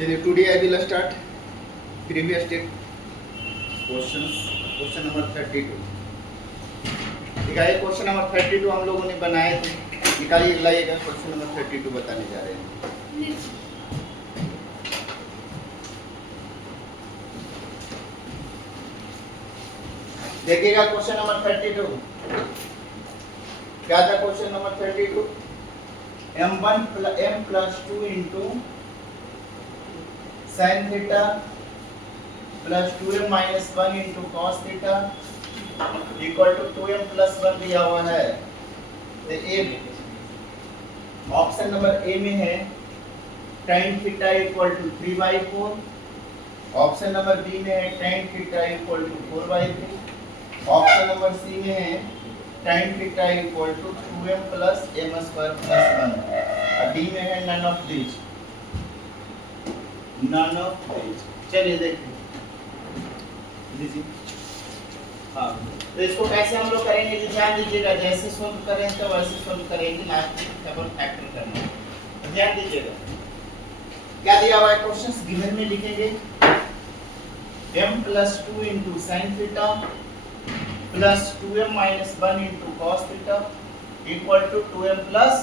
चलिए today I will start previous day question number 32। दिखाइए question number 32 हम लोगों ने बनाए थे। निकालिए लाइएगा, क्वेश्चन नंबर 32 बताने जा रहे हैं। देखिएगा क्वेश्चन नंबर 32 क्या था। Question number 32 m plus 2 into sine theta plus 2m minus 1 into cos theta equal to 2m plus 1 दिया हुआ है। तो ए ऑप्शन नंबर ए में है tan theta equal to 3/4। Option number B में है tan theta equal to 4/3। Option number C में है tan theta equal to 2m plus m square plus 1 और डी में है नन ऑफ दिस। चलिए देखिए हाँ, तो इसको कैसे हम लोग करेंगे तो ध्यान दीजिएगा। जैसे सोल्व करें तो वैसे सोल्व करेंगे, लास्ट में डबल फैक्टर करना है। तो ध्यान दीजिएगा क्या दिया हुआ है। क्वेश्चंस गिवन में लिखेंगे m plus 2 into sine theta plus 2m minus 1 into cos theta equal to 2m plus,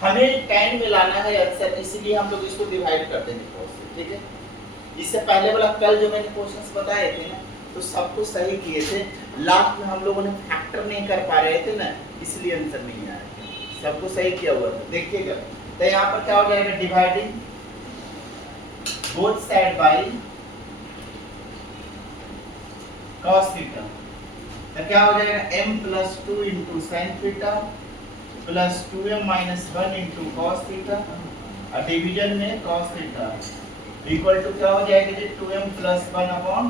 हमें tan में लाना है अक्सर, इसलिए हम लोग इसको डिवाइड कर देंगे cos से, ठीक है। इससे पहले वाला कल जो मैंने क्वेश्चंस बताए थे ना, तो सब कुछ सही किए थे, लास्ट में हम लोगों ने फैक्टर नहीं कर पा रहे थे ना, इसलिए आंसर नहीं आया। सब कुछ सही किया हुआ था, देखिएगा। तो यहाँ पर क्या हो जाएगा, dividing both side by cos theta. तो क्या हो जाएगा m plus 2 into sine theta plus 2m minus 1 into cos theta और डिवीजन में cos थीटा इक्वल टू क्या हो जाएगा जी 2m plus 1 upon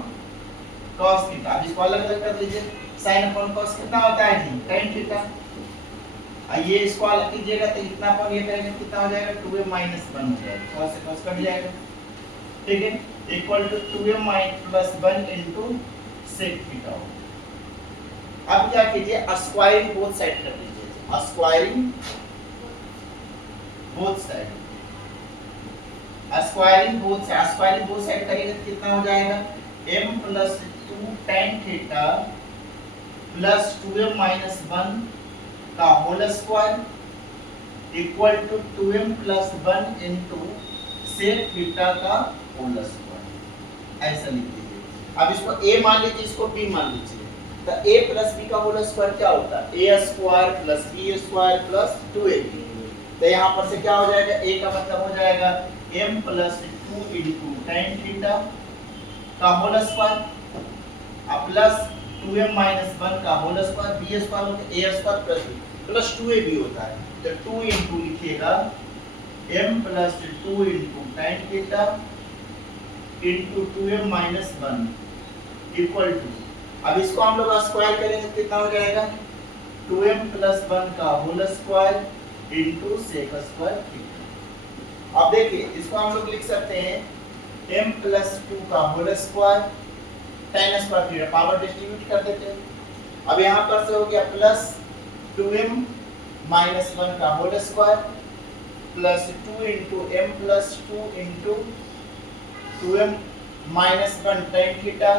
cos theta. अब इसको अलग अलग कर लीजिए। sin अपॉन cos कितना होता है जी tan थीटा। ये इसको अलग कीजिएगा तो इतना अपॉन ये करेंगे कितना हो जाएगा 2m माइनस 1 हो जाएगा, cos से cos कट जाएगा, ठीक है। Equal to 2m plus 1 into sec theta. अब क्या कीजिए, स्क्वायरिंग बोथ साइड कर लीजिए। Squaring both side, squaring both side करेंगे तो कितना हो जाएगा m plus 2 tan theta plus 2m minus 1 का whole square equal to 2m plus 1 into sec theta का होल स्क्वायर। ऐसा लिख दीजिए। अब इसको a मान लीजिए, इसको b मान लीजिए। तो a प्लस b का होल स्क्वायर क्या होता है, a square plus b square plus 2ab। तो यहाँ पर से क्या हो जाएगा, a का मतलब हो जाएगा m plus 2 into tan theta का whole square plus 2m minus 1 का होल स्क्वायर, b स्क्वायर होता है a square plus b plus 2ab होता है। तो 2 इंटू लिखिएगा m plus 2 into tan theta into 2m minus 1 equal to, अब इसको हम लोग स्क्वायर करेंगे कितना हो जाएगा 2m प्लस 1 का whole square into sec square theta. अब देखिए इसको हम लोग लिख सकते हैं m प्लस 2 का whole square tan square theta, power distribute कर देते हैं। अब यहाँ पर से हो गया प्लस 2m माइनस 1 का whole square plus 2 into m plus 2 into 2m minus 1 tan theta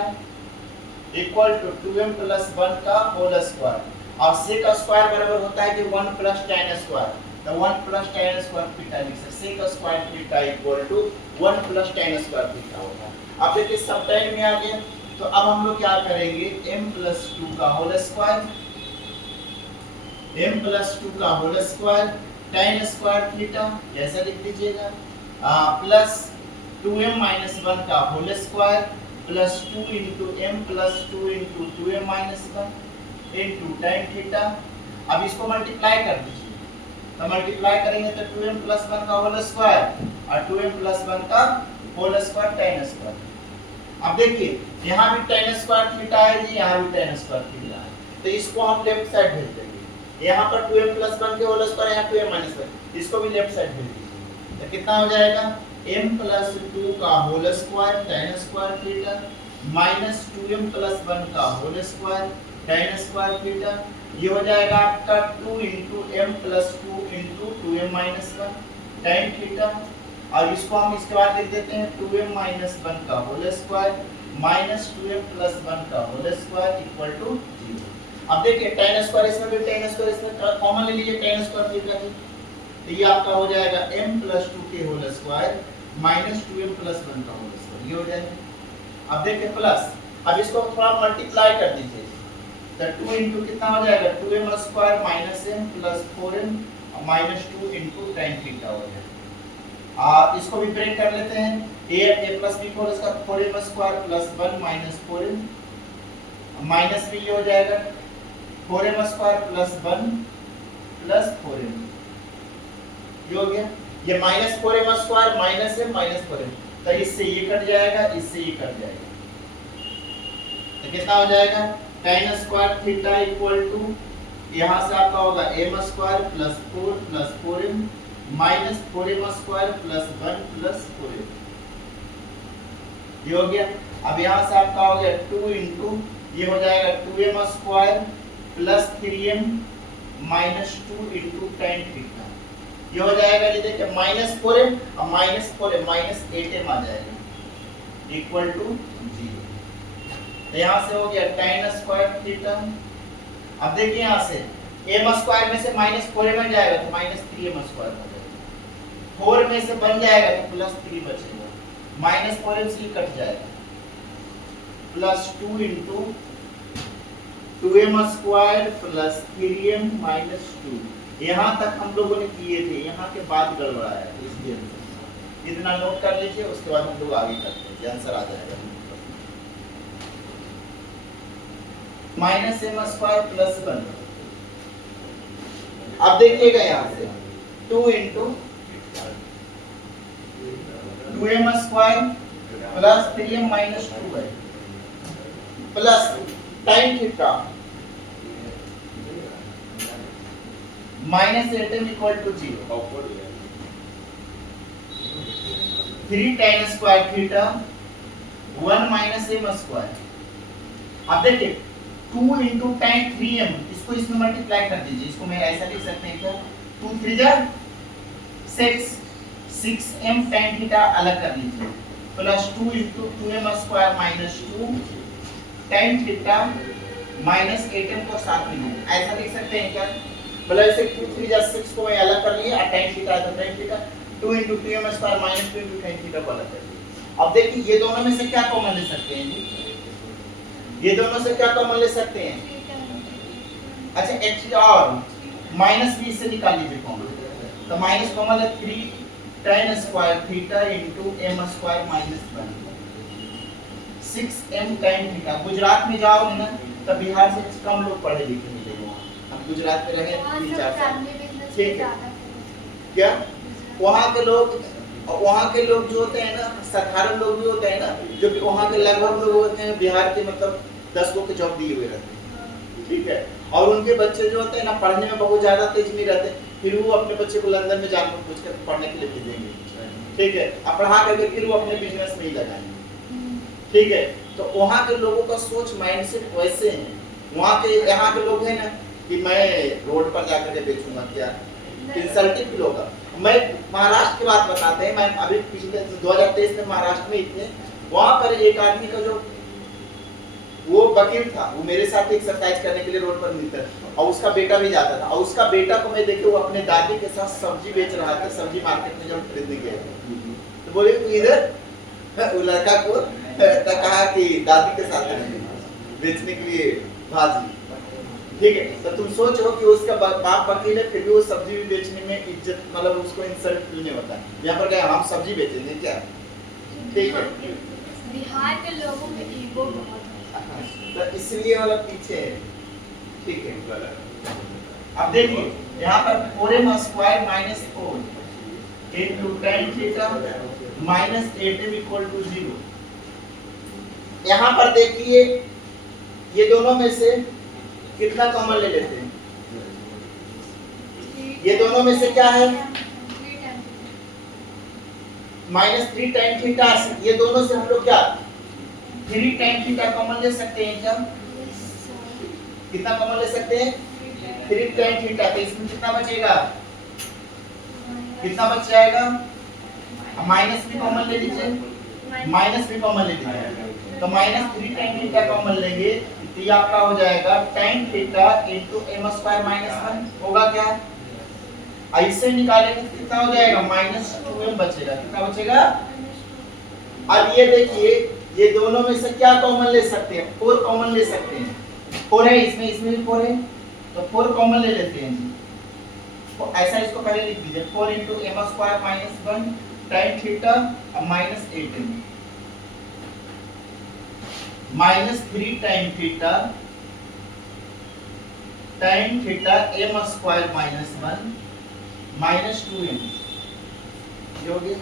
equal to 2m plus 1 का होल स्क्वायर और sec स्क्वायर बराबर होता है कि 1 प्लस tan स्क्वायर। तो 1 प्लस tan स्क्वायर थीटा लिख सकते, sec square theta equal to 1 plus tan square theta होगा। अब देखिए सब टाइम में आ गया। तो अब हम लोग क्या करेंगे, m प्लस 2 का whole square tan square theta जैसा लिख लीजिएगा प्लस 2m माइनस 1 का whole square plus 2 into m plus 2 into 2m minus 1 into tan theta. अब इसको मल्टीप्लाई कर दीजिए। तो मल्टीप्लाई करेंगे तो 2m प्लस 1 का होल स्क्वायर और 2m प्लस 1 का होल स्क्वायर tan स्क्वायर। अब देखिए यहाँ भी tan स्क्वायर थीटा है जी, यहाँ भी tan स्क्वायर थीटा है। तो इसको हम लेफ्ट साइड भेज देंगे। यहाँ पर 2m प्लस 1 के होल स्क्वायर, यहाँ 2m माइनस 1, इसको भी लेफ्ट साइड भेज दीजिए। तो कितना हो जाएगा m प्लस 2 का whole square tan square theta minus 2m plus 1 का whole square tan square theta. ये हो जाएगा आपका 2 into m plus 2 into 2m minus 1 tan theta और इसको हम इसके बाद लिख देते हैं 2m माइनस 1 का whole square minus 2m plus 1 का होल स्क्वायर इक्वल टू 0। अब देखिए tan स्क्वायर इसमें भी tan स्क्वायर इसमें कॉमन ले लीजिए tan स्क्वायर थीटा की, तो ये आपका हो जाएगा m प्लस 2 के whole square minus 2m plus 1 का होल स्क्वायर, ये हो जाएगा। अब देखिए प्लस, अब इसको थोड़ा मल्टीप्लाई कर दीजिए, तो 2 इनटू कितना हो जाएगा 2m square minus m plus 4m minus 2 into tan theta हो जाएगा। इसको भी ब्रेक कर लेते हैं, a plus b whole square 4m square plus 1 minus 4m minus b हो जाएगा 4m square plus 1 plus 4m, ये हो गया। ये minus 4m square minus m minus 4m, तो इससे ये कट जाएगा, इससे ये कट जाएगा, तो कितना हो जाएगा tan square theta equal to यहाँ से आपका होगा m square plus 4 plus 4m minus 4m square plus 1 plus 4m, ये हो गया। अब यहाँ से आपका हो गया 2 इंटू ये हो जाएगा 2m square plus 3m minus 2 into tan theta, ये हो जाएगा। ये देखिए माइनस 4m और माइनस 4m माइनस 8m आ जाएगा इक्वल टू 0। तो यहाँ से हो गया tan स्क्वायर थीटा। अब देखिए यहाँ से m स्क्वायर में से माइनस 4m जाएगा तो माइनस 3m स्क्वायर हो जाएगा, 4 में से बन जाएगा तो प्लस 3 बचेगा, माइनस 4m से कट जाएगा, plus 2 into 2m square plus 3m minus 2। यहाँ तक हम लोगों ने किए थे, यहाँ के बाद गड़बड़ाया है, इसलिए इतना नोट कर लीजिए, उसके बाद हम लोग आगे करते हैं, आंसर आ जाएगा। माइनस m स्क्वायर प्लस 1, अब देखिएगा यहाँ से 2 into 2m square plus 3m minus 2 है plus tan theta minus 8m equal to 0, 3 tan square theta 1 minus m square. अब देखिए 2 इंटू tan 3m, इसको इसमें मल्टीप्लाई कर दीजिए, इसको मैं ऐसा लिख सकते हैं क्या 2 3 जा 6, 6m tan थीटा अलग कर लीजिए plus 2 into 2m square minus 2 tan theta minus 8m को साथ में लूं, ऐसा लिख सकते हैं क्या। मतलब इसे 2 3 जा 6 को मैं अलग कर लिया, tan थीटा है तो tan theta 2 into 2m square minus 2 into tan theta को अलग कर लिया। अब देखिए ये दोनों में से क्या कॉमन ले सकते हैं जी, ये दोनों से क्या कॉमन ले सकते हैं, अच्छा x और माइनस b से निकाल लीजिए कॉमन, तो माइनस कॉमन है 3 tan square theta into m square minus 1 6m tan theta. Gujarat में जाओगे ना तो बिहार से कम लोग पढ़े लिखे मिलेंगे, हम गुजरात में रहे 3-4 साल, ठीक है क्या। वहाँ के लोग जो होते हैं ना, साधारण लोग भी होते हैं ना, जो कि वहाँ के लगभग लोग होते हैं बिहार के, मतलब 10 को जॉब दिए हुए रहते हैं, ठीक है। और उनके बच्चे जो होते हैं ना पढ़ने में बहुत ज्यादा तेज नहीं रहते, फिर वो अपने बच्चे को लंदन में जाकर पूछ कर पढ़ने के लिए भेजेंगे, ठीक है, अब पढ़ा करके फिर वो अपने बिजनेस में ही लगाएंगे, ठीक है। तो वहाँ के लोगों का सोच माइंडसेट वैसे है। वहाँ के यहाँ के लोग हैं ना कि मैं रोड पर जाकर के बेचूंगा, क्या इंसल्टिंग फील होगा। मैं महाराष्ट्र की बात बताते हैं, मैं अभी पिछले 2023 में महाराष्ट्र में इतने, वहाँ पर एक आदमी का जो वो वकील था, वो मेरे साथ एक्सरसाइज करने के लिए रोड पर मिलता था, और उसका बेटा भी जाता था, और उसका बेटा को मैं देखे वो अपने दादी के साथ सब्जी बेच रहा था, सब्जी मार्केट में जब खरीदने गए तो बोले तू इधर, वो लड़का को कहा कि दादी के साथ बेचने के लिए भाजी, ठीक है। तो तुम सोचो कि उसका बाप वकील है, फिर भी वो सब्जी भी बेचने में इज्जत, मतलब उसको इंसल्ट फील नहीं होता। यहाँ पर क्या हम सब्जी बेचेंगे क्या, ठीक है। बिहार के लोगों में ईगो बहुत है, तो इसलिए वाला पीछे है, ठीक है। अब देखिए यहाँ पर 4m square minus 4 into tan theta minus 8m equal to 0। यहाँ पर देखिए ये दोनों में से कितना कॉमन ले लेते हैं, ये दोनों में से क्या है माइनस 3 tan थीटा, ये दोनों से हम लोग क्या 3 tan थीटा कॉमन ले सकते हैं क्या, कितना कॉमन ले सकते हैं 3 tan थीटा। तो इसमें कितना बचेगा, कितना बच जाएगा माइनस भी कॉमन ले लीजिए, माइनस भी कॉमन ले लीजिए, तो माइनस 3 tan थीटा कॉमन लेंगे तो ये आपका हो जाएगा tan theta into m square minus 1 होगा क्या? ऐसे निकालेंगे तो कितना हो जाएगा? माइनस 2m बचेगा। कितना बचेगा? अब ये देखिए, ये दोनों में से क्या कॉमन ले सकते हैं? 4 कॉमन ले सकते हैं। 4 है इसमें, इसमें भी 4 है, तो 4 कॉमन ले लेते हैं जी। तो ऐसा इसको पहले लिख दीजिए, 4 into m square minus 1 tan theta अब minus 8m minus 3 tan theta tan theta m square minus 1 minus 2m। ये हो गया।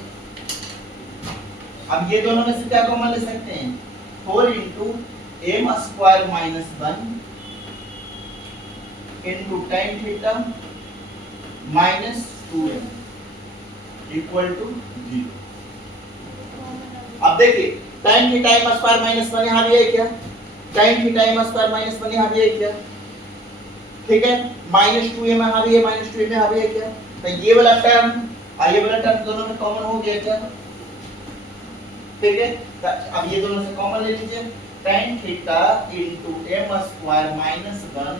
अब ये दोनों में से क्या कॉमन ले सकते हैं? 4 into m square minus 1 into tan theta minus 2m equal to 0। अब देखिए tan theta m square minus 1 यहाँ भी है क्या? tan theta m square minus 1 यहाँ भी है क्या? ठीक है, माइनस 2m यहाँ भी है, माइनस 2m यहाँ भी है क्या? तो ये वाला टर्म और ये वाला टर्म दोनों में कॉमन हो गया क्या? ठीक है, तो अब ये दोनों से कॉमन ले लीजिए, tan theta into m square minus 1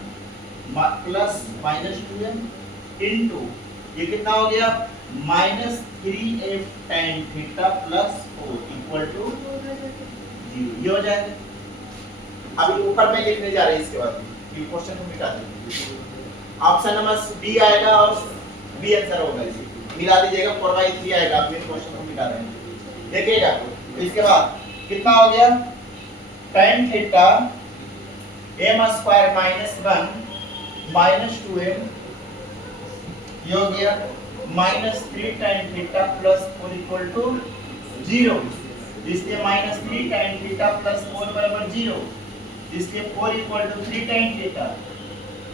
plus minus 2m into ये कितना हो गया? Minus 3f tan theta plus 4 equal to 0। ये हो जाएगा। अब ऊपर में लिखने जा रहे हैं, इसके बाद ये क्वेश्चन को मिटा देंगे। ऑप्शन नंबर बी आएगा और बी आंसर होगा, इसे मिला दीजिएगा, 4/3 आएगा। अब ये क्वेश्चन को मिटा रहे हैं, देखिएगा। तो इसके बाद कितना हो गया? tan theta m square minus 1 minus 2m ये हो गया minus 3 tan theta plus 4 equal to 0। इसलिए माइनस 3 tan थीटा प्लस 4 बराबर 0, इसलिए 4 इक्वल टू 3 tan थीटा,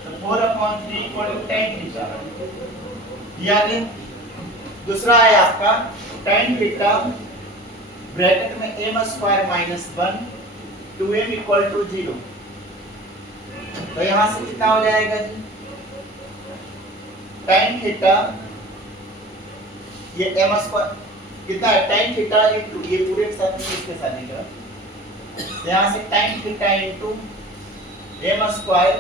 तो 4/3 इक्वल टू tan थीटा। ये आ गया। दूसरा है आपका tan थीटा ब्रैकेट में m square minus 1 2m equal to 0। तो यहां से कितना हो जाएगा जी? tan थीटा ये m स्क्वायर कितना है? tan थीटा इनटू ये पूरे के साथ में इसके साथ लिखा, यहां से tan theta into m square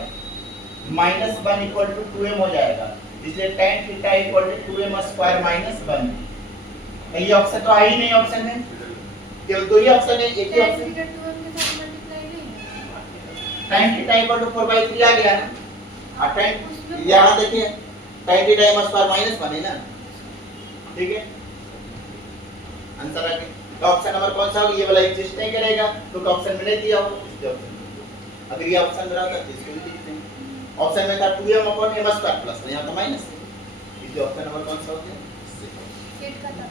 minus 1 equal to 2m हो जाएगा, इसलिए tan theta equal to 2m square minus 1। ये ऑप्शन तो आ ही नहीं, ऑप्शन में केवल दो ही ऑप्शन है, एक ही option. tan theta equal to 4/3 आ गया ना। और tan यहां देखिए tan theta m square minus 1 है ना, ठीक है। आंसर आ गया। तो ऑप्शन नंबर कौन सा होगा? ये वाला एग्जिस्ट नहीं करेगा, तो ऑप्शन में नहीं दिया हो, इसलिए ऑप्शन। अगर ये ऑप्शन रहा था तो इसको भी लिखते हैं। ऑप्शन में था 2m upon m square plus, यहां तो माइनस है, इसलिए ऑप्शन नंबर कौन सा हो गया? सेट का था।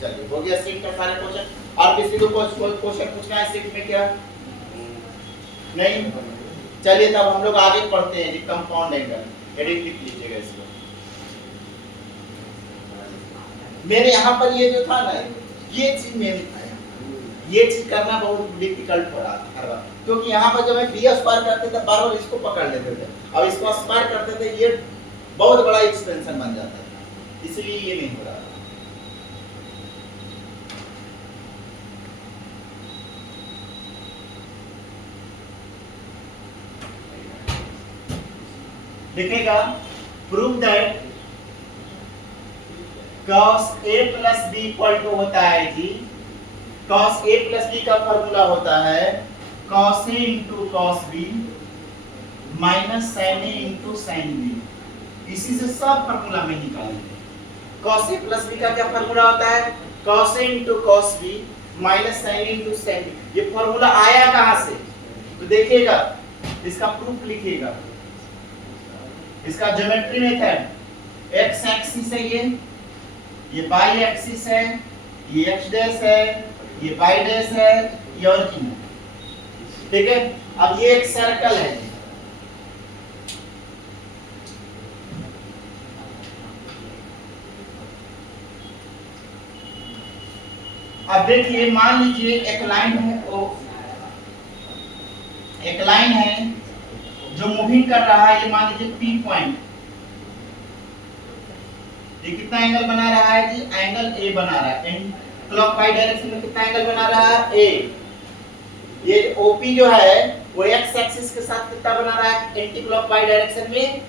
चलिए हो गया सीट का सारे क्वेश्चन। और किसी को क्वेश्चन पूछना है सीट में क्या? नहीं। चलिए तब हम लोग आगे पढ़ते हैं जी, कंपाउंड एंगल। हेडिंग लिख लीजिएगा इसको। मेरे यहाँ पर ये जो था ना, ये चीज मेन था, ये चीज करना बहुत डिफिकल्ट हो रहा था हर बार, क्योंकि यहाँ पर जब मैं बी स्क्वायर करते थे बार बार इसको पकड़ लेते थे, अब इसको स्क्वायर करते थे ये बहुत बड़ा एक्सपेंशन बन जाता था, इसलिए ये नहीं हो रहा था। लिखेगा prove that cos a plus b equal to होता है जी, cos a plus b का फॉर्मूला होता है cos a into cos b minus sin a into sin b। इसी से सब फॉर्मूला में निकालेंगे। cos a plus b का क्या फॉर्मूला होता है? cos a into cos b minus sin a into sin b। ये फॉर्मूला आया कहां से? तो देखिएगा, इसका प्रूफ लिखिएगा। इसका ज्योमेट्री मेथड, x एक्सिस है ये y एक्सिस है, ये x डैश है, ये y डैश है, ये ओरिजिन है, ठीक है। अब ये एक सर्कल है, अब देखिए मान लीजिए एक लाइन है, एक लाइन है जो मूविंग कर रहा है, ये मान लीजिए P पॉइंट, ये कितना एंगल बना रहा है जी? एंगल A बना रहा है, क्लॉकवाइज डायरेक्शन में कितना एंगल बना रहा है? ए। ये ओपी जो है वो एक्स एक्सिस के साथ कितना बना रहा है? एंटी क्लॉकवाइज डायरेक्शन में।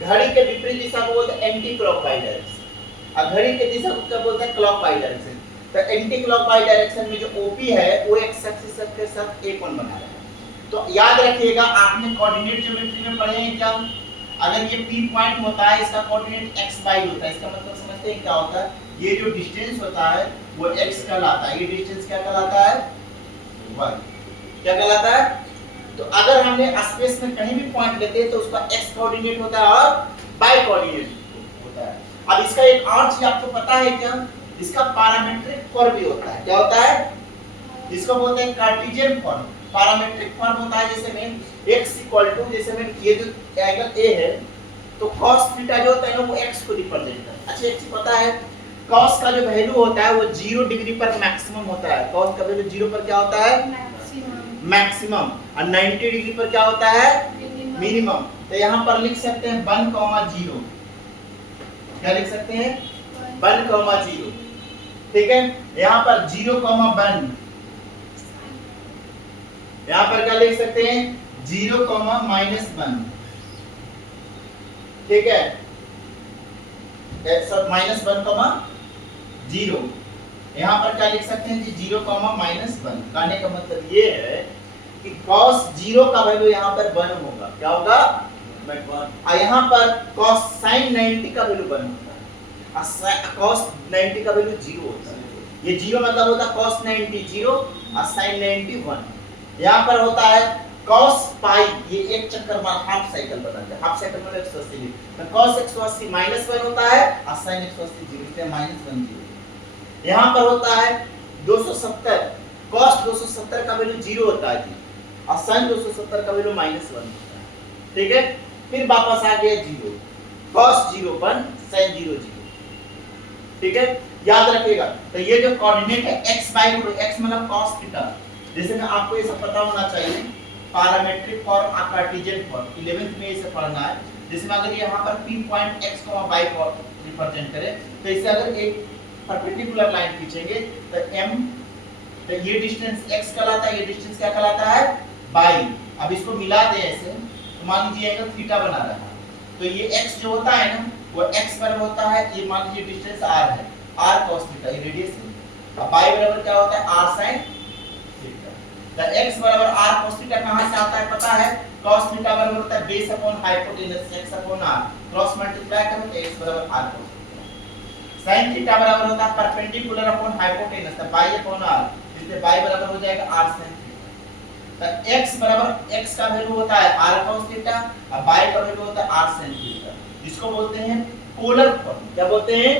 घड़ी के विपरीत दिशा को बोलते हैं एंटी क्लॉकवाइज डायरेक्शन, और घड़ी के दिशा को क्या बोलते हैं? Clockwise direction. तो एंटी क्लॉकवाइज डायरेक्शन में जो ओपी है वो एक्स एक्सिस के साथ एक कोण बना रहा है। तो याद रखिएगा, आपने कोऑर्डिनेट ज्योमेट्री में पढ़े हैं क्या? अगर ये P पॉइंट होता है, इसका कोऑर्डिनेट xy होता है। इसका मतलब समझते हैं क्या होता है? ये जो डिस्टेंस होता है वो x कहलाता है, ये डिस्टेंस क्या कहलाता है? y। क्या कहलाता है? तो अगर हमने स्पेस में कहीं भी पॉइंट लेते हैं तो उसका x कोऑर्डिनेट होता है और y कोऑर्डिनेट होता है। अब इसका एक और चीज आपको पता है क्या? इसका पैरामीट्रिक फॉर्म भी होता है। क्या होता है? इसको बोलते हैं कार्टेशियन फॉर्म। पैरामीट्रिक फॉर्म होता है जैसे में x = जैसे में ये जो एंगल a है तो cos थीटा जो होता है ना वो x को रिप्रेजेंट करता है। अच्छा, एक चीज पता है, cos का जो वैल्यू होता है वो 0 डिग्री पर मैक्सिमम होता है। cos का वैल्यू 0 पर क्या होता है? मैक्सिमम। और 90 डिग्री पर क्या होता है? मिनिमम। तो यहाँ पर लिख सकते हैं 1,0। क्या लिख सकते हैं? 1,0। ठीक है। यहाँ पर 0,1। यहाँ पर क्या लिख सकते हैं? 0,-1। ठीक है, सब -1,0। यहाँ पर क्या लिख सकते हैं जी? 0,-1। कहने का मतलब ये है कि cos 0 का वैल्यू यहाँ पर 1 होगा। क्या होगा? 1। और यहाँ पर cos sin 90 का वैल्यू 1 होता है, और cos 90 का वैल्यू 0 होता है। ये 0 मतलब होता है cos 90 0 और sin 90 1। यहाँ पर होता है cos पाई, ये एक चक्कर मार हाफ साइकिल बनाता है। हाफ साइकिल मतलब 180। तो cos 180 -1 होता है और sin 180 0, इसलिए -1 0। यहाँ पर होता है 270, cos 270 का वैल्यू 0 होता है जी, और sin 270 का वैल्यू -1 होता है। ठीक है, फिर वापस आ गया 0, cos 0 1 sin 0 0। ठीक है, याद रखिएगा। तो ये जो कोऑर्डिनेट है x मतलब cos थीटा। जैसे में आपको ये सब पता होना चाहिए, पैरामीट्रिक फॉर्म और कार्टेशियन फॉर्म 11th में इसे पढ़ना है। जिसमें अगर यहाँ पर P पॉइंट x, y को रिप्रेजेंट करें तो इसे अगर एक परपेंडिकुलर लाइन खींचेंगे तो m, तो ये डिस्टेंस x कहलाता है, ये डिस्टेंस क्या कहलाता है? y। अब इसको मिला दें ऐसे तो मान लीजिए एंगल थीटा बना रहा है, तो ये x जो होता है ना वो x बराबर होता है, ये मान लीजिए डिस्टेंस r है, r cos थीटा, ये रेडियस है। अब y बराबर क्या होता है? r sin theta. तो x बराबर r cos थीटा कहां से आता है पता है? cos थीटा बराबर होता है base upon hypotenuse x upon r, cross multiply करो तो x बराबर r cos theta. sin theta बराबर होता है परपेंडिकुलर अपॉन हाइपोटेनस, तो y अपॉन r, इसलिए y बराबर हो जाएगा r sin थीटा। तो x बराबर x का वैल्यू होता है r cos थीटा और y का वैल्यू होता है r sin थीटा, जिसको बोलते हैं पोलर फॉर्म। क्या बोलते हैं?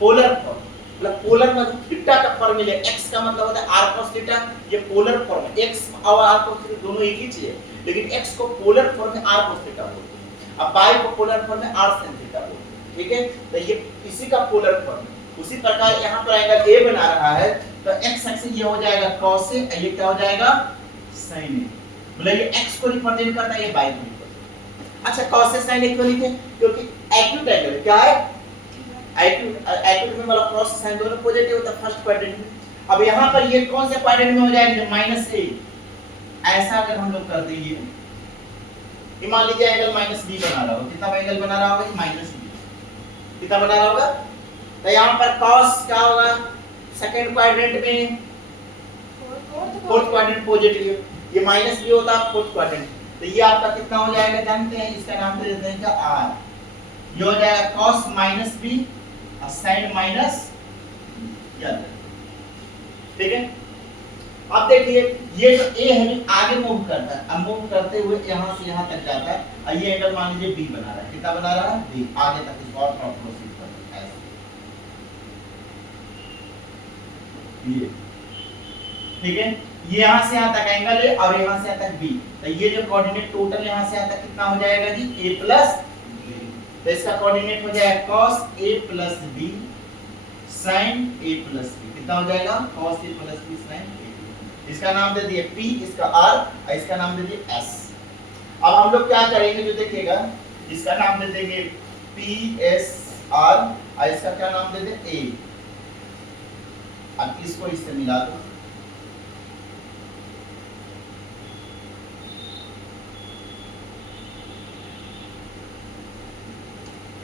Polar form. मतलब पोलर मतलब थीटा का फॉर्मूला, x का मतलब होता है r cos थीटा, ये पोलर फॉर्म है। x और r cos थीटा दोनों एक ही चीज है, लेकिन x को पोलर फॉर्म में r cos थीटा बोलते हैं, अब y को पोलर फॉर्म में r sin थीटा बोलते हैं। ठीक है, तो ये इसी का पोलर फॉर्म है। उसी प्रकार यहाँ पर एंगल a बना रहा है तो x एक्सिस ये हो जाएगा cos a, ये क्या हो जाएगा? sin a। मतलब ये x को रिप्रेजेंट करता है, ये y को रिप्रेजेंट। अच्छा, cos a sin a क्यों लिखे? क्योंकि एक्यूट एंगल है। क्या है? एक्यूट में मतलब cos sin दोनों पॉजिटिव होता है फर्स्ट क्वाड्रेंट में। अब यहाँ पर ये कौन से क्वाड्रेंट में हो जाएगा? -a। ऐसा अगर हम लोग कर देंगे, ये मान लीजिए एंगल -b बना रहा होगा, कितना एंगल बना रहा होगा? -b। कितना बना रहा होगा? तो यहाँ पर cos क्या होगा? सेकंड क्वाड्रेंट में फोर्थ क्वाड्रेंट पॉजिटिव है, ये -b होता है फोर्थ क्वाड्रेंट। तो ये आपका कितना हो जाएगा जानते हैं? इसका नाम दे देते हैं क्या? r। ये हो जाएगा cos -b और sin -, ठीक है। अब देखिए ये जो a है जो आगे मूव करता है, अब मूव करते हुए यहाँ से यहाँ तक जाता है, और ये एंगल मान लीजिए b बना रहा है। कितना बना रहा है? b। आगे तक इस और प्रोसीड करता है ऐसे, ये ठीक है। ये यहाँ से यहाँ तक एंगल है और यहाँ से यहाँ तक b, तो ये जो कोऑर्डिनेट टोटल यहाँ से यहाँ तक कितना हो जाएगा जी? a plus b। तो इसका कोऑर्डिनेट हो जाएगा cos a plus b sin a plus b। कितना हो जाएगा? cos a plus b sin a। इसका नाम दे दिए p, इसका r और इसका नाम दे दिए s। अब हम लोग क्या करेंगे जो देखिएगा, इसका नाम दे देंगे p s r और इसका क्या नाम दे दें? a। अब इसको इससे मिला दो,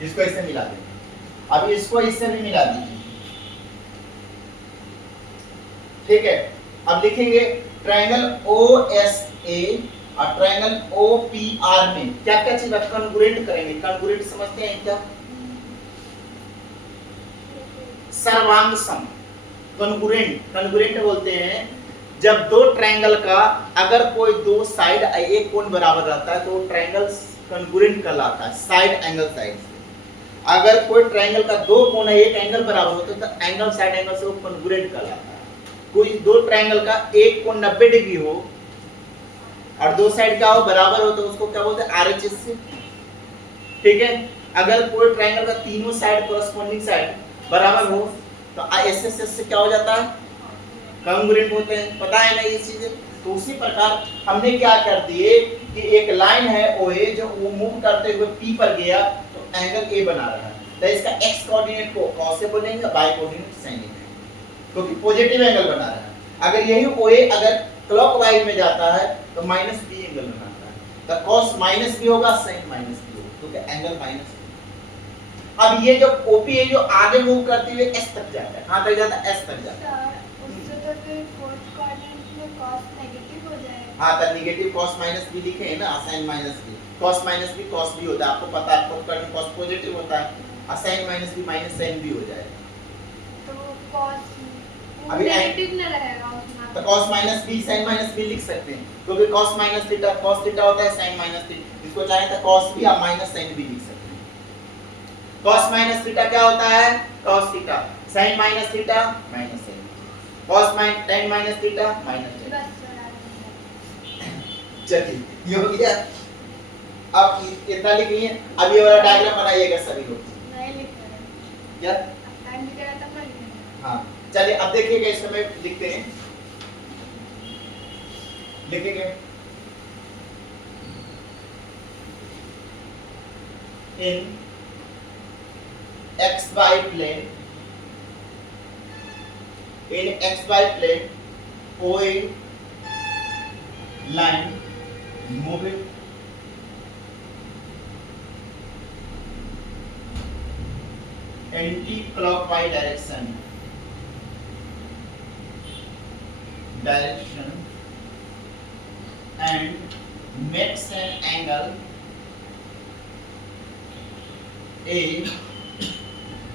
इसको इससे मिला दो, अब इसको इससे भी मिला दीजिए। ठीक है, अब लिखेंगे ट्रायंगल OSA और ट्रायंगल OPR में क्या क्या चीज कॉन्ग्रुएंट करेंगे। कॉन्ग्रुएंट समझते हैं क्या? सर्वांग सम। कॉन्ग्रुएंट बोलते हैं जब दो ट्रायंगल का अगर कोई दो साइड एक कोण बराबर रहता है तो ट्रायंगल कॉन्ग्रुएंट कहलाता है, साइड एंगल साइड से। अगर कोई ट्रायंगल का दो कोण है एक एंगल बराबर होता है तो एंगल साइड एंगल से वो कॉन्ग्रुएंट कहलाता है। कोई दो ट्रायंगल का एक कोण 90 डिग्री हो और दो साइड क्या हो बराबर हो तो उसको क्या बोलते हैं? RHS से। ठीक है, अगर कोई ट्रायंगल का तीनों साइड कॉरस्पॉन्डिंग साइड बराबर हो तो SSS से क्या हो जाता है? कॉन्ग्रुएंट होते हैं। पता है ना ये चीजें? तो उसी प्रकार हमने क्या कर दिए कि एक लाइन है OA जो वो मूव करते हुए P पर गया तो एंगल A बना रहा है, तो इसका x कोऑर्डिनेट को cos से बोलेंगे, y कोऑर्डिनेट sin से, क्योंकि पॉजिटिव एंगल बना रहा है। अगर यही OA अगर क्लॉकवाइज में जाता है तो -b एंगल बनाता है, तो cos -b होगा, sin -b होगा, क्योंकि एंगल माइनस। अब ये जो OP है जो आगे मूव करते हुए s तक जाता है, कहां तक जाता है? s तक जाता है। उससे तो फिर फोर्थ क्वाड्रेंट में cos नेगेटिव हो जाएगा। हां, तो नेगेटिव cos -b लिखे हैं ना, sin -b, cos -b cos b होता है, आपको पता है फोर्थ क्वाड्रेंट cos पॉजिटिव होता है, sin -b sin b हो जाएगा। तो cos अभी नेगेटिव ना रहेगा उसमें, तो cos -b sin -b लिख सकते हैं, क्योंकि cos थीटा होता है sin -थीटा, इसको चाहे तो cos b या sin b लिख सकते हैं। cos थीटा क्या होता है? cos theta, sin theta sin, cos tan theta tan। बस बना देंगे। चलिए ये हो गया। अब इतना लिख लिए, अब ये वाला डायग्राम बनाइएगा सभी लोग। नहीं लिख रहे हैं। क्या? अब टाइम दिखेगा तब ना लिखेंगे। हाँ, चलिए अब देखिएगा, इस समय लिखते हैं, लिखेंगे इन xy plane, in xy plane OA line moving anti-clockwise direction and makes an angle A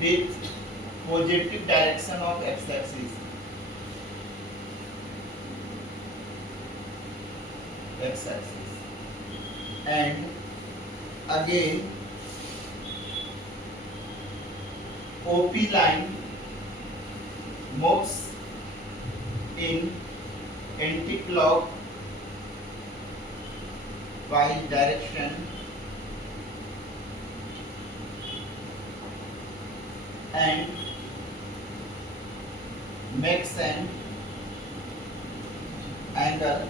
with positive direction of x-axis, and again OP line moves in anti-clockwise direction and makes an angle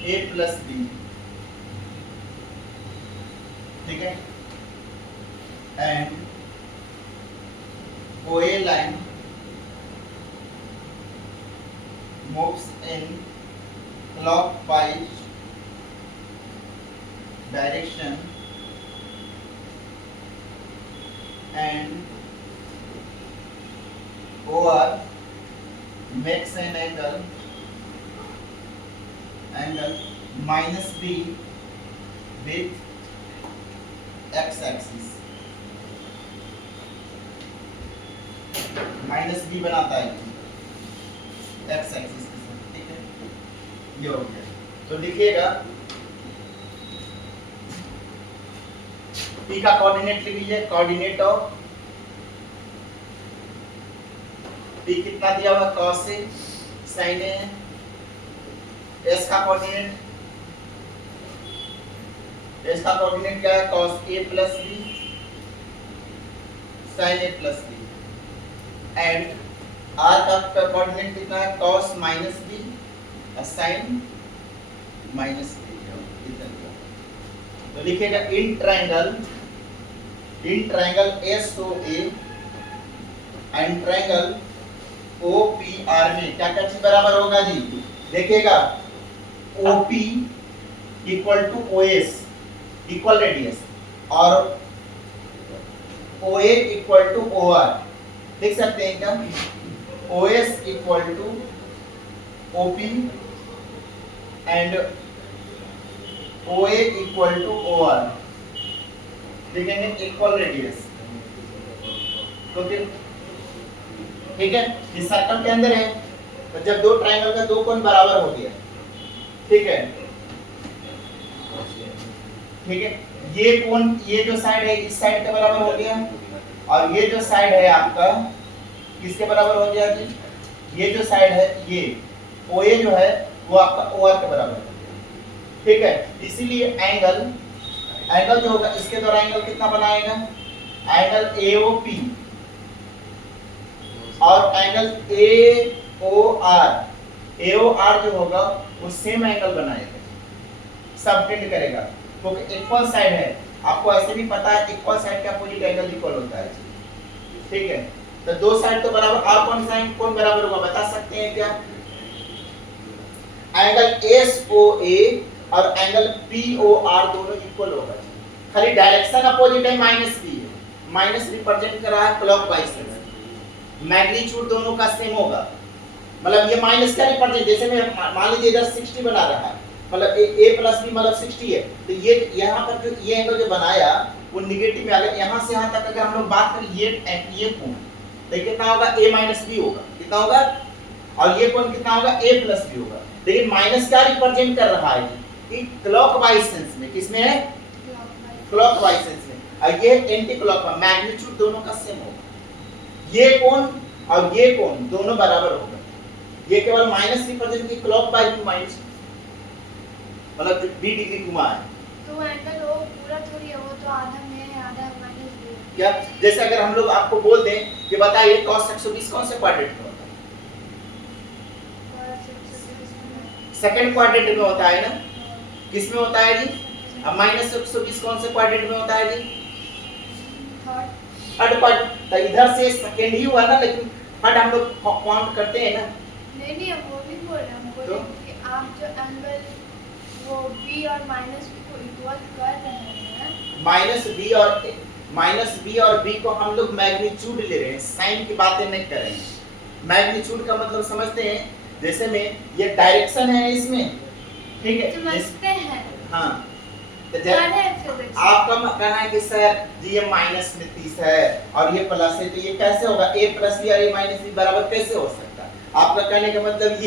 A plus B। ठीक है, and OA line moves in clockwise direction and OR makes an angle -b with x-axis, -b बनाता है x-axis के साथ। ठीक है, ये हो गया। तो लिखिएगा P का कोऑर्डिनेट लिख लीजिए, कोऑर्डिनेट ऑफ P कितना दिया हुआ? cos से sin है। S का कोऑर्डिनेट क्या है? cos A plus B sin A plus B, and R का कोऑर्डिनेट कितना है? cos minus B और sin minus B। तो लिखिएगा in triangle SOA and triangle OPR में क्या क्या चीज बराबर होगा जी? देखिएगा, OP equal to OS equal radius और OA इक्वल टू OR। देख सकते हैं क्या? OS equal to OP and OA equal to OR। देखेंगे इक्वल रेडियस, तो ठीक है, इस सर्कल के अंदर है, तो जब दो ट्रायंगल का दो कोण बराबर हो गया, ठीक है, ठीक है, ये कोण, ये जो साइड है इस साइड के बराबर हो गया और ये जो साइड है आपका किसके बराबर हो गया जी? ये जो साइड है ये OA जो है वो आपका OR के बराबर है, ठीक है। इसीलिए एंगल जो होगा इसके द्वारा एंगल कितना बनाएगा? एंगल AOP और एंगल AOR जो होगा वो सेम एंगल बनाएगा, सबटेंड करेगा, क्योंकि इक्वल साइड है। आपको ऐसे भी पता है इक्वल साइड का अपोजिट एंगल इक्वल होता है, ठीक है। तो दो साइड तो बराबर, और कौन सा कौन बराबर होगा बता सकते हैं क्या? एंगल SOA और एंगल POR दोनों इक्वल होगा, खाली डायरेक्शन अपोजिट है, माइनस भी है, माइनस रिप्रेजेंट कर रहा है क्लॉकवाइज से, मैग्नीट्यूड दोनों का सेम होगा, मतलब ये माइनस का रिप्रेजेंट, जैसे मैं मान लीजिए इधर 60 बना रहा है, मतलब a प्लस b मतलब 60 है, तो ये यहाँ पर जो ये एंगल जो बनाया वो निगेटिव में आ गया। यहाँ से यहाँ तक अगर हम लोग बात करें ये कोण तो कितना होगा? a माइनस b होगा, कितना होगा? और ये कोण कितना होगा? a प्लस b होगा। लेकिन माइनस क्या रिप्रेजेंट कर रहा है कि क्लॉकवाइज सेंस में, किसमें है? क्लॉकवाइज सेंस में, और ये एंटी क्लॉकवाइज, मैग्नीट्यूड दोनों का सेम होगा। ये कोण और ये कोण दोनों बराबर होगा, ये केवल माइनस रिप्रेजेंट की क्लॉकवाइज माइनस, मतलब 20 डिग्री घुमा है, तो एंगल वो पूरा थोड़ी है, वो तो आधा में है, आधा माइनस भी है। क्या? जैसे अगर हम लोग आपको बोल दें कि बताइए cos 120 कौन से क्वाड्रेंट में होता है? सेकंड क्वाड्रेंट में होता है ना, किस में होता है जी? अब माइनस 120 कौन से क्वाड्रेंट में होता है जी? थर्ड क्वाड्रेंट, तो इधर से सेकंड ही हुआ ना, लेकिन थर्ड हम लोग काउंट करते हैं ना। नहीं हम वो नहीं बोल रहे, हम बोल रहे हैं कि आप जो एंगल वो b और माइनस b को इक्वल कर रहे हैं, माइनस b और b को हम लोग मैग्नीट्यूड ले रहे हैं, साइन की बातें नहीं कर रहे हैं। मैग्नीट्यूड का मतलब समझते हैं, जैसे में ये डायरेक्शन है इसमें, ठीक है, समझते हैं, हाँ, तो आपका कहना है कि सर जी ये माइनस में 30 है और ये प्लस है, तो ये कैसे होगा? a प्लस b और a माइनस b बराबर कैसे हो सकता है? आपका कहने का मतलब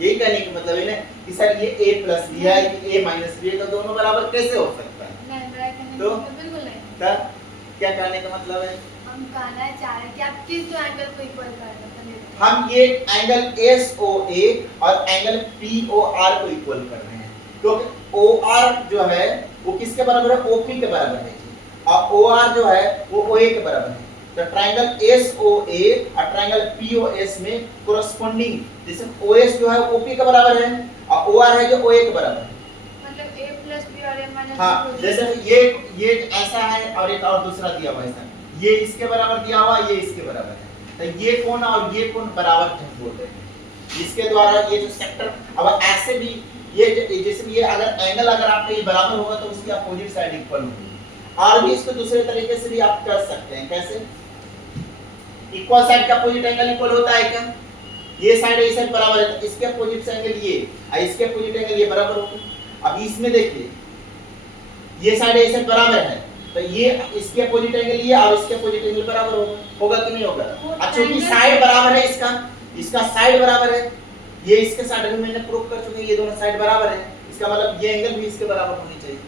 यही कहने का मतलब है ना कि सर ये a प्लस b है, ये a माइनस b है, तो दोनों बराबर कैसे हो सकता है? तो बिल्कुल नहीं। तब क्या कहने का मतलब है? हम कहना चाह रहे हैं कि आप किस दो एंगल को इक्वल कर रहे हैं? हम ये एंगल SOA और एंगल POR को इक्वल कर रहे हैं, क्योंकि OR जो है वो किसके बराबर है? OP के बराबर है, और OR जो है वो OA के बराबर है। तो ट्रायंगल SOA और ट्रायंगल POS में कोरस्पोंडिंग, जैसे OS जो है OP के बराबर है और OR है जो OA के बराबर है, मतलब a प्लस b और a माइनस b। हाँ, जैसे ये ऐसा है और एक और दूसरा दिया हुआ है, ये इसके बराबर दिया हुआ, ये इसके बराबर है, तो ये कोण और ये कोण बराबर बोल रहे हैं। इसके द्वारा ये जो सेक्टर, अब ऐसे भी ये जैसे ये अगर एंगल अगर आपका ये बराबर होगा तो उसकी अपोजिट साइड इक्वल होगी, और भी इसको दूसरे तरीके से भी आप कर सकते हैं। कैसे? इक्वल साइड का अपोजिट एंगल इक्वल होता है क्या? ये साइड ये साइड बराबर है, तो इसके अपोजिट से एंगल ये और इसके अपोजिट एंगल ये बराबर होगा। अब इसमें देखिए ये साइड ये साइड बराबर है, तो ये इसके अपोजिट एंगल ये और इसके अपोजिट एंगल बराबर होगा कि नहीं होगा? अच्छा, क्योंकि साइड बराबर है, इसका साइड बराबर है, ये इसके साइड में मैंने प्रूव कर चुके हैं, ये दोनों साइड बराबर है, इसका मतलब ये एंगल भी इसके बराबर होनी चाहिए।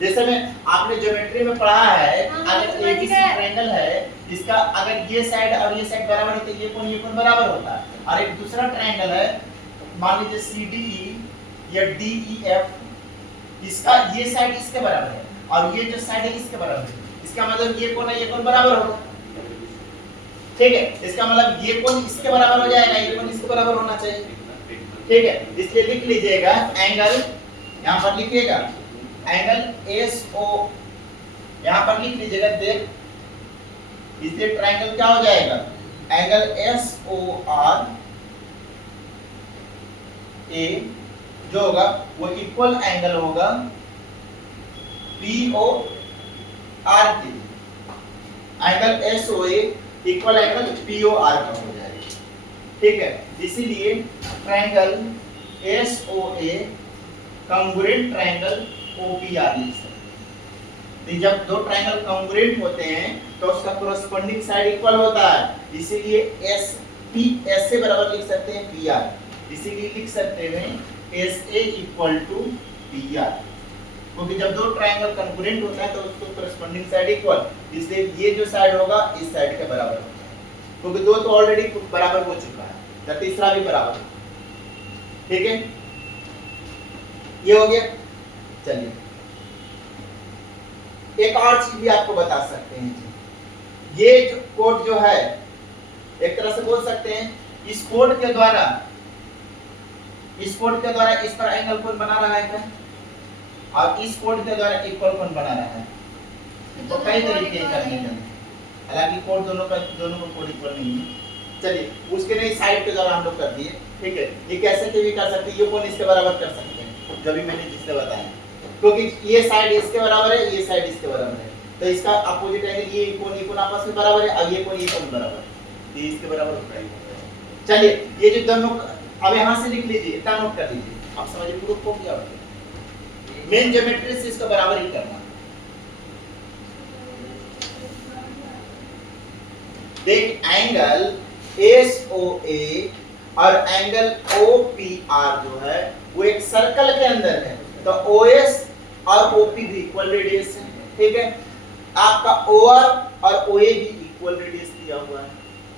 जैसे में आपने ज्योमेट्री में पढ़ा है, अगर ABC ट्रायंगल है, इसका अगर ये साइड और ये साइड बराबर है तो ये कोण बराबर होता है, और एक दूसरा ट्रायंगल है, मान लीजिए CDE या DEF, इसका ये साइड इसके बराबर है और ये जो साइड है इसके बराबर है, इसका मतलब ये कोण है, ये कोण बराबर होगा, ठीक है। इसका मतलब ये कोण इसके बराबर हो जाएगा, ये कोण इसके बराबर होना चाहिए, ठीक है। इसलिए लिख लीजिएगा एंगल, यहाँ पर लिखिएगा एंगल SO, यहाँ पर लिख लीजिएगा, देख इसलिए ट्रायंगल क्या हो जाएगा, angle S O R A जो होगा वो इक्वल एंगल होगा पी ओ आर के, angle S O A equal angle P O R का हो जाएगा। ठीक है, इसीलिए triangle S O A congruent triangle O P R लिख सकते हैं। जब दो ट्रायंगल कॉन्ग्रुएंट होते हैं तो उसका कोरस्पोंडिंग साइड इक्वल होता है, इसीलिए एस पी एस से बराबर लिख सकते हैं पी आर, इसीलिए लिख सकते हैं S A equal to P R, क्योंकि जब दो ट्रायंगल कॉन्ग्रुएंट होता है तो उसको कोरस्पोंडिंग साइड इक्वल, इसलिए ये जो साइड होगा इस साइड के बराबर होगा, क्योंकि दो तो ऑलरेडी बराबर हो चुका है तो तीसरा भी बराबर। ठीक है, ये हो गया। चलिए एक और चीज भी आपको बता सकते हैं, ये जो कोड जो है एक तरह से बोल सकते हैं इस कोड के द्वारा इस पर एंगल कोण बना रहा है क्या, और इस कोड के द्वारा इक्वल कोण बना रहा है, तो कई तरीके करने के, हालांकि कोड दोनों का कोड इक्वल नहीं है। चलिए उसके नहीं साइड के द्वारा हम लोग कर दिए। ठीक है, ये कैसे भी कर सकते हैं, ये कोण इसके बराबर कर सकते हैं जो भी मैंने जिससे बताया, क्योंकि ये साइड इसके बराबर है, ये साइड इसके बराबर है, तो इसका अपोजिट एंगल ये कोण आपस में बराबर है, और ये कोण बराबर है, ये इसके बराबर होता है। चलिए ये जो दोनों अब यहां से लिख लीजिए, इतना नोट कर लीजिए, आप समझिए प्रूफ को क्या होता है, मेन ज्योमेट्री से इसका बराबर ही करना। देख एंगल एस ओ ए और एंगल ओ पी आर जो है वो एक सर्कल के अंदर है, तो ओ एस और ओ पी भी इक्वल रेडियस है। ठीक है, आपका ओ आर और ओ ए भी इक्वल रेडियस दिया हुआ है।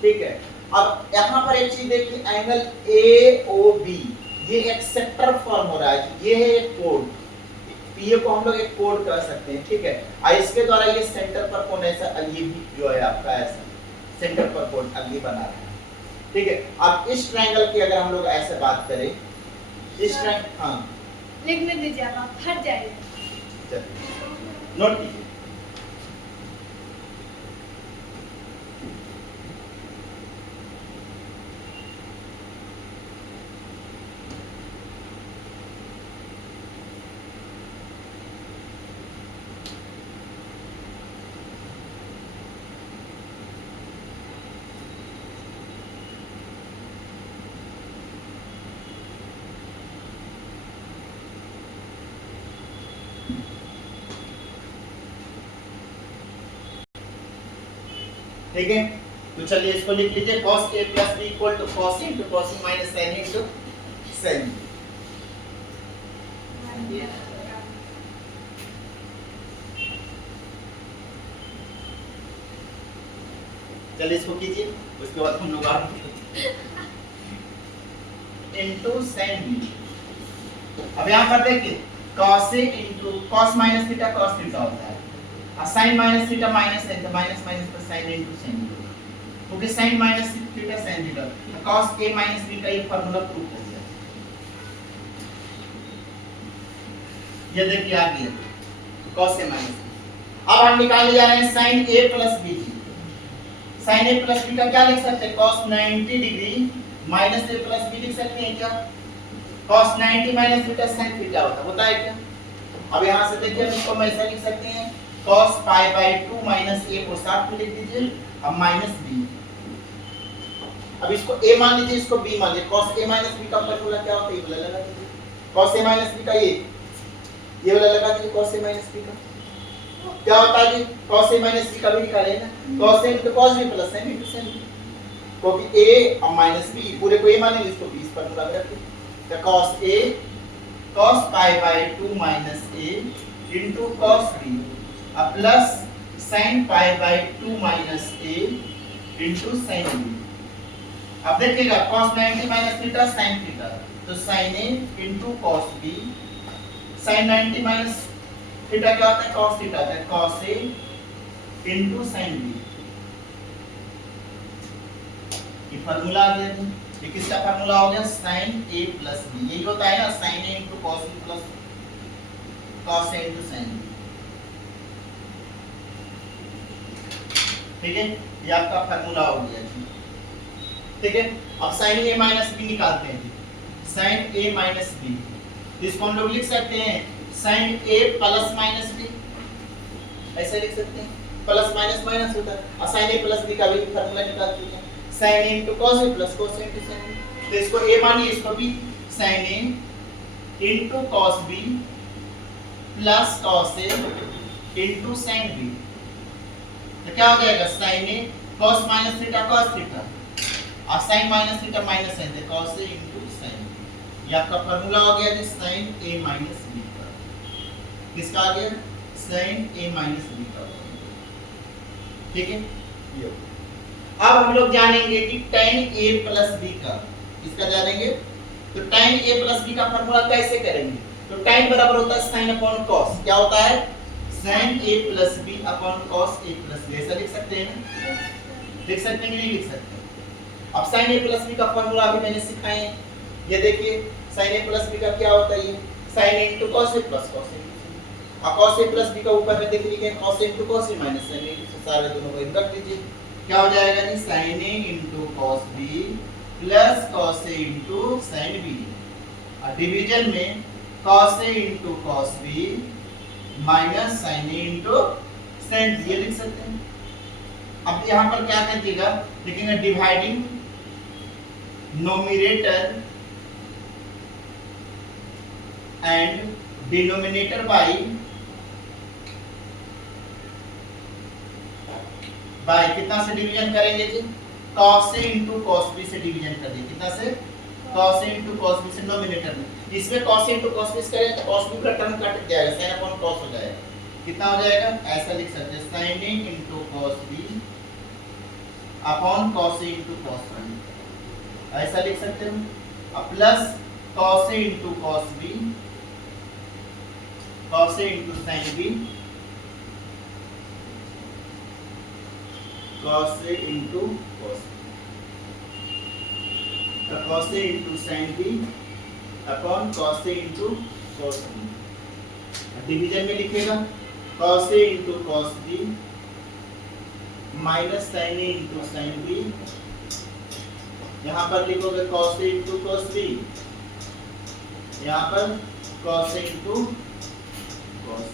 ठीक है, अब यहाँ पर एक चीज देखिए, एंगल ए ओ बी ये एक सेक्टर फॉर्म हो रहा है, ये है एक कोड, ये को हम लोग एक कोड कर सकते हैं। ठीक है, और इसके द्वारा ये सेंटर पर कोण ऐसा, ये भी जो है आपका ऐसा सेंटर पर कोण अगली बना रहा है। ठीक है, अब इस ट्रायंगल की अगर हम लोग ऐसे बात करें, इस ट्रायंगल, हाँ लिखने दीजिए, आप हट जाइए, चलिए नोट कीजिए। ठीक है, तो चलिए इसको लिख लीजिए, cos a plus b equal to cos into cos minus sin into sin। चलिए इसको कीजिए, उसके बाद हम लोग into sin b। अब यहाँ पर देखिए cos a into cos minus theta cos theta होता है, sin minus theta minus sin, minus minus पर sin into sin, क्योंकि sin minus theta sin theta, cos a minus b का ये फार्मूला प्रूफ हो गया। ये देखिए आ गया cos a minus b। अब हम निकालने जा रहे हैं sin a plus b। sin a plus b का क्या लिख सकते हैं, cos 90 degree minus a plus b लिख सकते हैं क्या, cos 90 minus theta sin theta होता है क्या। अब यहाँ से देखिए हम इसको ऐसा लिख सकते हैं, cos pi by 2 minus a को साथ में लिख दीजिए, अब माइनस b। अब इसको a मान लीजिए, इसको b मान लीजिए, cos a minus b का फार्मूला क्या होता है, ये वाला लगा दीजिए, cos a minus b का ये वाला लगा दीजिए, cos a minus b का क्या होता है जी, cos a minus b का भी निकाले ना, cos a into cos b plus sin into sin, क्योंकि a और माइनस b पूरे को a मानेंगे, इसको b इस फार्मूला में रखिए, तो cos a cos pi by 2 minus a into cos b plus sin pi by 2 minus a into sin b। अब देखिएगा cos 90 minus theta sin theta, तो sin a into cos b, sin 90 minus theta क्या होता है, cos theta होता है, cos a into sin b। ये formula आ गया, ये किसका फार्मूला हो गया, sin a plus b, यही होता है ना, sin a into cos b plus cos a into sin b। ठीक है, ये आपका फार्मूला हो गया जी। ठीक है, अब साइन ए माइनस बी निकालते हैं जी। साइन ए माइनस बी, इसको हम लोग लिख सकते हैं साइन ए प्लस माइनस बी, ऐसे लिख सकते हैं, प्लस माइनस माइनस होता है, और साइन ए प्लस बी का भी फार्मूला निकाल चुके हैं, sine A into cos A plus cos A into sine B. तो इसको ए मानिए, इसको भी sine A into cos B plus cos A into sine B. तो क्या हो जाएगा, sine A cos minus theta cos theta और sine minus theta minus sine, तो cos A into sine B. ये आपका फार्मूला हो गया जी साइन ए माइनस बी का। किसका आ गया, साइन ए माइनस बी का। ठीक है, ये अब हम लोग जानेंगे कि tan a प्लस b का, इसका जानेंगे। तो tan a प्लस b का फार्मूला कैसे करेंगे, तो tan बराबर होता है sin अपॉन cos, क्या होता है sin a plus b upon cos a plus b, ऐसा लिख सकते हैं ना, लिख सकते हैं कि नहीं लिख सकते। अब sin a प्लस b का फार्मूला अभी मैंने सिखाए हैं, ये देखिए sin a प्लस b का क्या होता है, ये sin a into cos a plus cos a, और cos a प्लस b का ऊपर में देख लीजिए cos a into cos a minus sin a, सारे दोनों को रख दीजिए, क्या हो जाएगा जी sin a into cos b plus cos a into sin b, और डिवीजन में cos a into cos b minus sin a into sin b, ये लिख सकते हैं। अब यहाँ पर क्या करिएगा, लिखेंगे dividing nominator and denominator by कितना से डिवीजन करेंगे जी, cos a into cos b से डिवीजन कर दिए, कितना से cos a into cos b से नोमिनेटर में, इसमें cos a into cos b से करें तो cos b का टर्म कट जाएगा, sin अपॉन cos हो जाएगा, कितना हो जाएगा, ऐसा लिख सकते हैं sin a into cos b upon cos a into cos b, ऐसा लिख सकते हैं, अब plus cos a into cos b cos a into sin b cos a into cos b, cos a into sin b upon cos a into cos b, division में लिखेगा cos a into cos b minus sin a into sin b, यहाँ पर लिखोगे cos a into cos b, यहाँ पर cos a into cos b।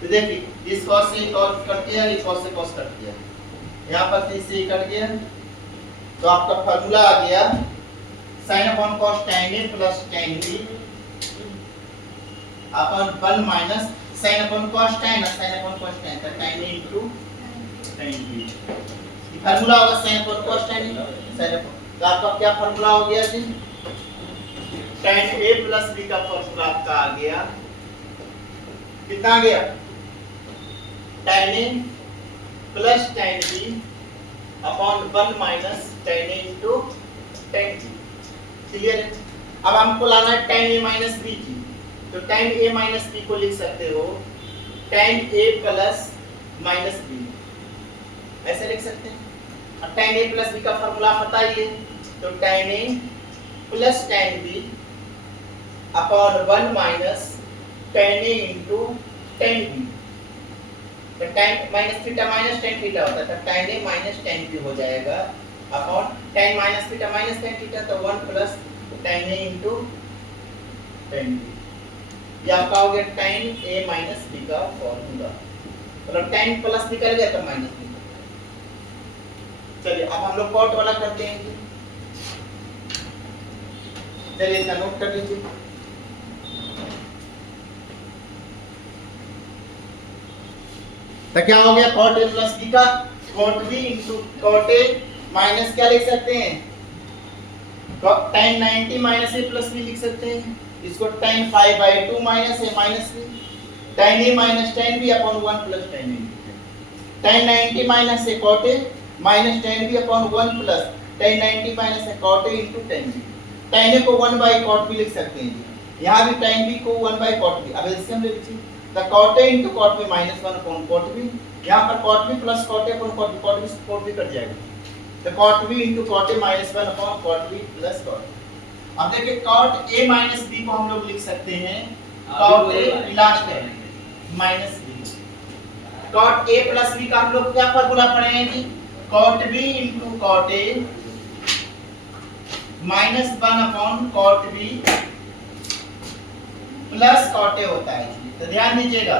तो देखिए इस cos से cos कट गया, इस cos से cos कट गया, यहाँ पर इससे कट गया, तो आपका फार्मूला आ गया sin upon cos tan a plus tan b upon 1 minus sin upon cos tan sin upon cos tan, तो tan a into tan b, ये फार्मूला होगा sin upon cos tan a sin upon, तो आपका क्या formula हो गया जी, tan a plus b का formula आपका आ गया, कितना आ गया, tan a plus tan b upon 1 minus tan a into tan b, clear है। अब हमको लाना है tan a माइनस b की, तो tan a माइनस b को लिख सकते हो tan a plus minus b, ऐसे लिख सकते हैं। अब tan a प्लस b का फार्मूला पता ही है, तो tan a plus tan b upon 1 minus tan a into tan b, तो tan minus theta minus tan theta होता है, तो tan a minus tan b हो जाएगा upon tan minus theta minus tan theta, तो 1 plus tan a into tan b, ये आपका हो गया tan a माइनस b का फॉर्मूला, मतलब tan प्लस निकल गया तो माइनस निकल गया। चलिए अब हम लोग कॉट वाला करते हैं, चलिए इसका नोट कर लीजिए, तो क्या हो गया cot a प्लस b का cot b into cot a minus क्या लिख सकते हैं, tan 90 minus a plus b लिख सकते हैं, इसको tan pi by 2 minus a minus b, tan a minus tan b upon 1 plus tan a, tan 90 minus a cot a minus tan b upon 1 plus tan 90 minus a cot a into tan b, tan a को 1 by cot b लिख सकते हैं, यहाँ भी tan b को 1 by cot b, अब LCM ले लीजिए, तो cot a into cot b minus 1 upon cot b, यहाँ पर cot b plus cot a upon cot b cut जाएगा, तो cot b into cot a minus 1 upon cot b plus cot b। अब देखिए cot a minus b को हम लोग लिख सकते हैं cot a लास्ट है minus b, cot A plus B का हम लोग क्या फॉर्मूला पढ़े हैं जी, cot B into cot A minus 1 upon cot B plus cot A होता है जी। तो ध्यान दीजिएगा,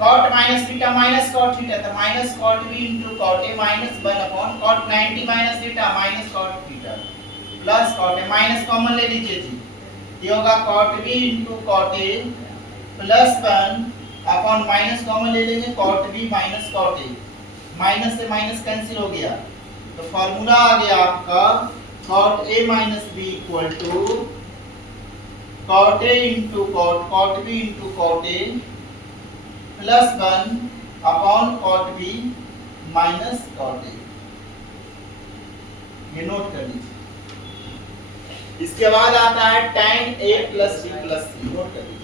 cot minus theta minus cot theta, तो minus cot B into cot A minus 1 upon cot 90 minus theta minus cot theta plus cot A, minus common ले लीजिए जी, ये होगा cot B into cot A plus 1 upon minus common ले लेंगे cot B minus cot A, minus से minus cancel हो गया, तो फार्मूला आ गया आपका cot A minus B equal to cot A into cot B into cot A plus 1 upon cot B minus cot A. ये नोट कर लीजिए। इसके बाद आता है tan a plus b plus c, note कर लीजिए।